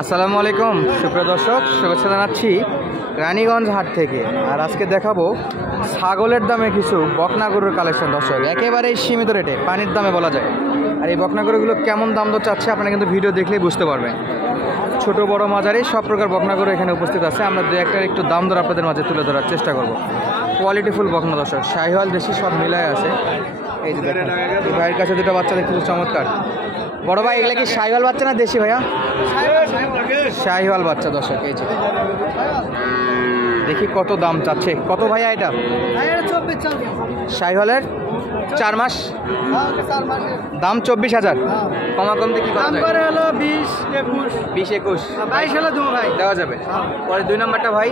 আসসালামু আলাইকুম সুপ্রিয় দর্শক, শুভেচ্ছা জানাচ্ছি রানীগঞ্জ হাট থেকে। আর আজকে দেখাবো ছাগলের দামে কিছু বকনা গরুর কালেকশন। দর্শক একেবারেই সীমিত রেটে, পানির দামে বলা যায়। আর এই বকনা গরুগুলো কেমন দাম দর চাচ্ছে আপনারা কিন্তু ভিডিও দেখলেই বুঝতে পারবেন। ছোট বড় মাঝারি সব প্রকার বকনা গরু এখানে উপস্থিত আছে। আমরা দু একটা একটু দাম দর আপনাদের মাঝে তুলে ধরার চেষ্টা করব। কোয়ালিটিফুল বকনা দর্শক, শাহিওয়াল দেশি সব মিলায় আছে। এই যে দেখেন, এই ভাইয়ের কাছে দুটো বাচ্চা দেখতে খুব চমৎকার। বড় ভাই, এগুলো কি শাহিওয়াল বাচ্চা না দেশি ভাইয়া? শাহিওয়াল বাচ্চা দর্শক। এই যে দেখি কত দাম চাচ্ছে। কত ভাইয়া এটা? শাহিওয়ালের 4 মাস দাম 24,000। কমাকম দেখি কত যায়? 20-21 দেওয়া যাবে। পরে 2 নাম্বারটা ভাই,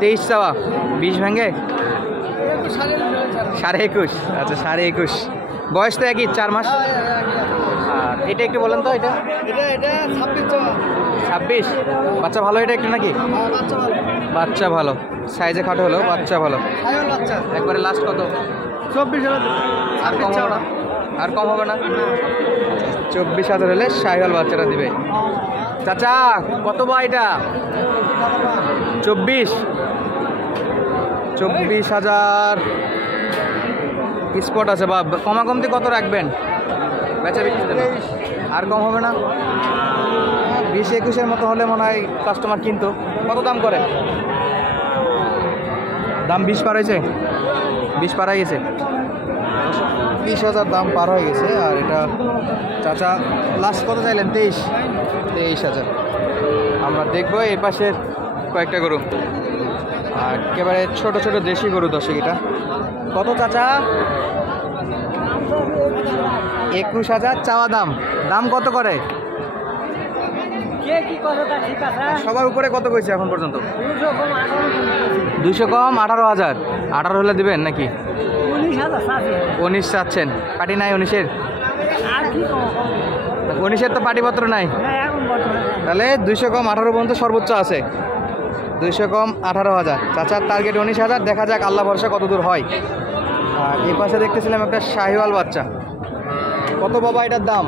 23 চাওয়া, 20 ভেঙে 21.5। আচ্ছা 21.5। বয়স তো একই, 4 মাস। আর এটা একটু বলেন তো, এটা 26। বাচ্চা ভালো এটা একটু নাকি? বাচ্চা ভালো, সাইজে খাটো হলো, বাচ্চা ভালো। একবারে লাস্ট কত? 24,000। আর কম হবে না? 24,000 হলে শাহিওয়াল বাচ্চাটা দিবে। চাচা কত বা এটা? 24,000 স্পট আছে বা কমাকমতি কত রাখবেন? বেচা বিক্রি আর কম হবে না? 20-21-এর মতো হলে মনে হয় কাস্টমার কিনতো। কত দাম করে? দাম 20 পার হয়েছে, 20 পার হয়ে গেছে। 20,000 দাম পার হয়ে গেছে। আর এটা চাচা লাস্ট কত চাইলেন? 23,000। আমরা দেখবো এই পাশের কয়েকটা গরু, আর একেবারে ছোট ছোট দেশি গরু দর্শক। এটা কত চাচা? 21,000 চাওয়া দাম। দাম কত করে? সবার উপরে কত কইছে এখন পর্যন্ত? 200 কম 18,000। 18 হলে দিবেন নাকি? 19 চাচ্ছেন। পাটি নাই 19-এর? 19-এর তো পাটিপত্র নাই। তাহলে 200 কম 18 পর্যন্ত সর্বোচ্চ আছে। 200 কম 18,000। চাচার টার্গেট 19,000। দেখা যাক আল্লাহ ভরসা কত দূর হয়। আর এই পাশে দেখতেছিলাম একটা শাহিওয়াল বাচ্চা। কত বাবা এটার দাম?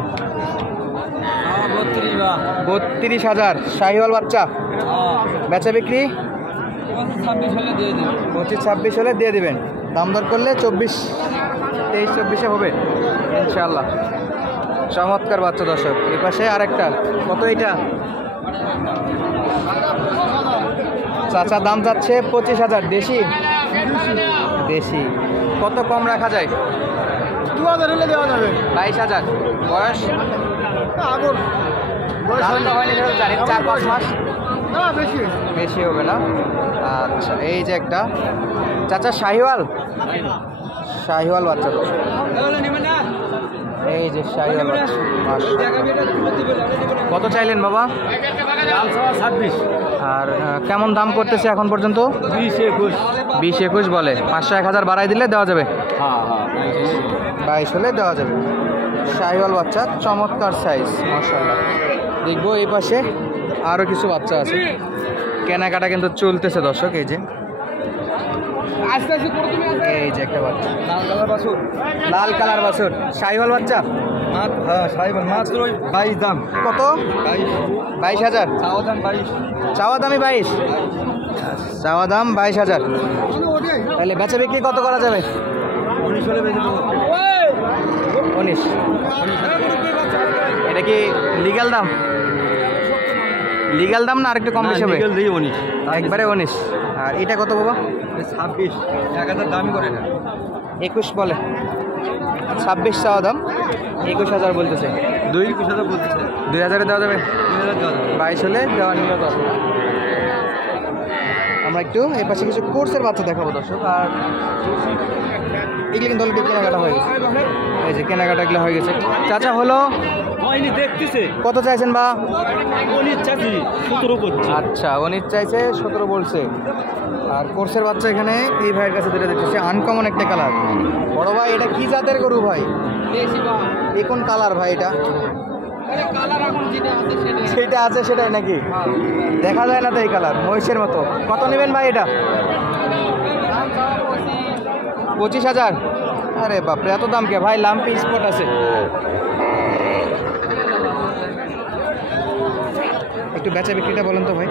32,000 শাহিওয়াল বাচ্চা। বেচা বিক্রি 25-26 হলে দিয়ে দিবেন। দাম দর করলে 23-24-এ হবে ইনশাআল্লাহ। চমৎকার বাচ্চা দর্শক। এই পাশে আরেকটা। কত এটা? চাচা দাম যাচ্ছে 25,000। দেশি? দেশি। কত কম রাখা যায়? 2,000 হলে দেওয়া যাবে। 22,000। বয়স? জানি 4-5 মাস। বেশি হবে না। আচ্ছা এই যে একটা চাচা শাহিওয়াল, শাহিওয়াল বাচ্চা। এই যে শাহিওয়াল বাচ্চা। কত চাইলেন বাবা? 26। আর কেমন দাম করতেছে এখন পর্যন্ত? 20-21 বলে। 500-1000 বাড়াই দিলে দেওয়া যাবে। 22 হলে দেওয়া যাবে। শাহিওয়াল বাচ্চা, চমৎকার সাইজ মাশাআল্লাহ। দেখবো এই পাশে আরও কিছু বাচ্চা আছে। কেনাকাটা কিন্তু চলতেছে দর্শক। এই যে এই যে একটা বাচ্চা, লাল কালার বাছুর, শাহিওয়াল বাচ্চা। বাইশ দাম। কত? 22,000। চাওয়া দামই 22। চাওয়া দাম 22,000। তাহলে বেচা বিক্রি কত করা যাবে? 19। এটা কি লিগ্যাল দাম? লিগ্যাল দাম না আর একটু কম বেশি হবে? 19। একবারে 19। আর এটা কত বাবা? 26। 1,000 দামই করে না। 21 বলে। 26 চাওয়া দাম, 21,000 বলতেছে। 21,000 বলতেছে। 2,000-এ দেওয়া যাবে? 22 হলে দেওয়া নিল। আমরা একটু এই পাশে কিছু কোর্সের বাচ্চা দেখাবো দর্শক। আর এগুলো কিন্তু অলরেডি কেনাকাটা হয়ে গেছে। এই যে কেনাকাটা এগুলো হয়ে গেছে। চাচা হলো দেখতেছে। কত চাইছেন বা? 19 চাইছি, 17 বলছে। আচ্ছা 19 চাইছে, 17 বলছে। আর কোর্সের বাচ্চা এখানে এই ভাইয়ের কাছে যেটা দেখতেছে আনকমন একটা কালার। বড় ভাই এটা কি জাতের গরু ভাই? এই কোন কালার ভাই এটা? সেটা আছে সেটাই নাকি? দেখা যায় না তো এই কালার, মহিষের মতো। কত নেবেন ভাই এটা? 25,000। আরে বাপরে এত দাম কে ভাই? লাম্পি স্পট আছে। একটু বেচা বিক্রিটা বলেন তো ভাই।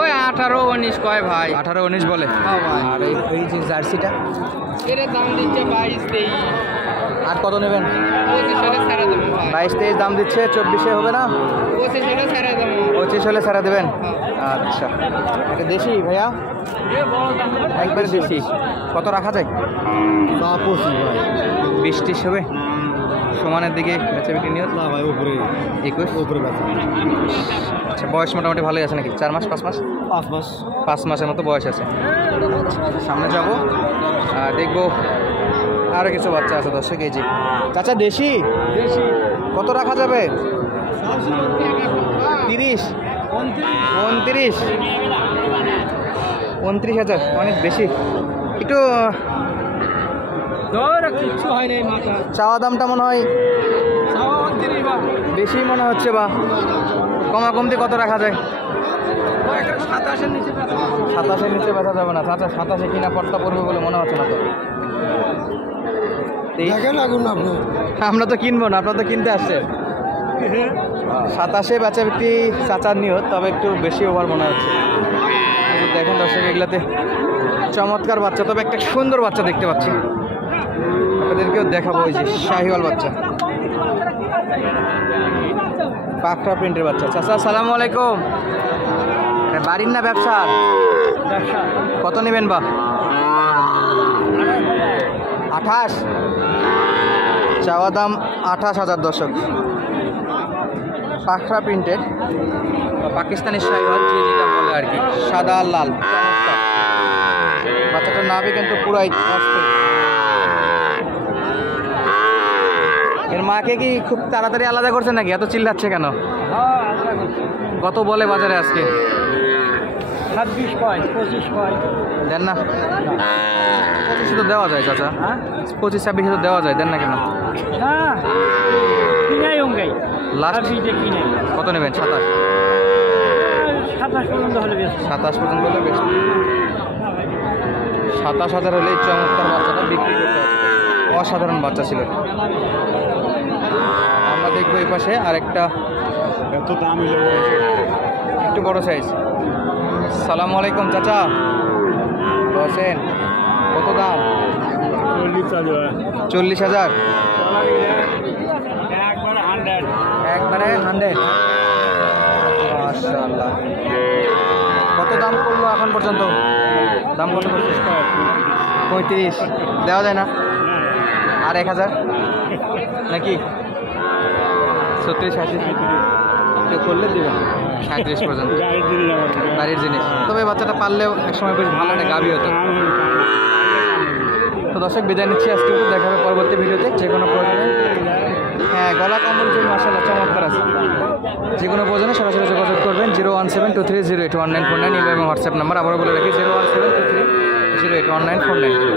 ওই 18-19 কয় ভাই। 18-19 বলে। হ্যাঁ ভাই। আর এই যে জার্সিটা এর দাম দিচ্ছে 22-23। আর কত নেবেন? 25 হলে ছেড়ে দেবো ভাই। 22-23 দাম দিচ্ছে, 24-এ হবে না? 25 হলে ছেড়ে দেবো। 25 হলে ছাড়া দেবেন। আচ্ছা, এটা দেশি ভাইয়া? একবারে দেশি। কত রাখা যায়? 20-30 হবে সমানের দিকে বেচা বিক্রি নিয়ত? না ভাই উপরে 21 উপরে বেচা। আচ্ছা, বয়স মোটামুটি ভালোই আছে নাকি? 4 মাস 5 মাস? 5 মাস 5 মাসের মতো বয়স আছে। সামনে যাব আর দেখবো আরও কিছু বাচ্চা আছে 10 কেজি। চাচা দেশি? বেশি কত রাখা যাবে? 30? 29? 29,000 অনেক বেশি। একটু ধর কিচ্ছু হয় নাই মাথা চাওয়া দামটা মনে হয় 29 বা বেশি মনে হচ্ছে, বা কমতি কত রাখা যায়? 27 এর নিচে বেচা। 27-এর নিচে বেচা যাবে না চাচা? 27-এ কিনা পড়তা পড়বে বলে মনে হচ্ছে না তো। দেখেন আগুন আপনি আমরা তো কিনবো না, আপনারা তো কিনতে আসছেন। 27-এ বেচা বিক্রি চাচার নিয়ত, তবে একটু বেশি ওভার মনে হচ্ছে। এই যে দেখেন দর্শক, এগুলাতে চমৎকার বাচ্চা, তবে একটা সুন্দর বাচ্চা দেখতে পাচ্ছি, আপনাদেরকেও দেখাবো। ওই যে শাহিওয়াল বাচ্চা, পাকড়া প্রিন্টের বাচ্চা। চাচা আসসালামু আলাইকুম। বাড়ির না ব্যবসার? কত নেবেন বা? 28? চাওয়া দাম 28,000 দর্শক। পাখরা প্রিন্টেড বা পাকিস্তানি শাহিওয়াল, যে যেটা বলে আর কি, সাদা আর লাল। চমৎকার বাচ্চাটার নাভি কিন্তু পুরাই অস্থির। এর মাকে কি খুব তাড়াতাড়ি আলাদা করছে নাকি? এত চিল্লাচ্ছে কেন? কত বলে বাজারে আজকে? 26 কয় 25 কয় দেন না? 25 তো দেওয়া যায় চাচা। 25-26 তো দেওয়া যায়, দেন না কেন? না কিনাই অঙ্গাই লাস্ট বিটে কিনাই কত নেবেন? 27? 27 পর্যন্ত হলে বেশ 27 পর্যন্ত হলে বেশ। 27,000 হলে এই চমৎকার বাচ্চাটা বিক্রি করতে হবে। অসাধারণ বাচ্চা ছিল। আমরা দেখবো এই পাশে আরেকটা এত দাম হইলো একটু বড় সাইজ। সালামু আলাইকুম চাচা, বসেন। কত দাম? 40,000? একবারে 100? মাশাআল্লাহ। কত দাম করলো এখন পর্যন্ত? দাম কত করছে? 35? দেওয়া যায় না? আর 1,000 নাকি? 37-38 কেউ করলে দেবেন? 37 পর্যন্ত বাড়ির জিনিস। তবে বাচ্চাটা পারলেও একসময় বেশ ভালো একটা গাভী হতো। তো দর্শক বিদায় নিচ্ছি আজকে, দেখা হবে পরবর্তী ভিডিওতে। যে কোনো প্রয়োজনে, হ্যাঁ গলা কম্বল যে মাশাআল্লাহ চমৎকার আছে, যে কোনো প্রয়োজনে সরাসরি যোগাযোগ করবেন। 01723081949 এবং হোয়াটসঅ্যাপ নাম্বার আবারও বলে রাখি 01723081949।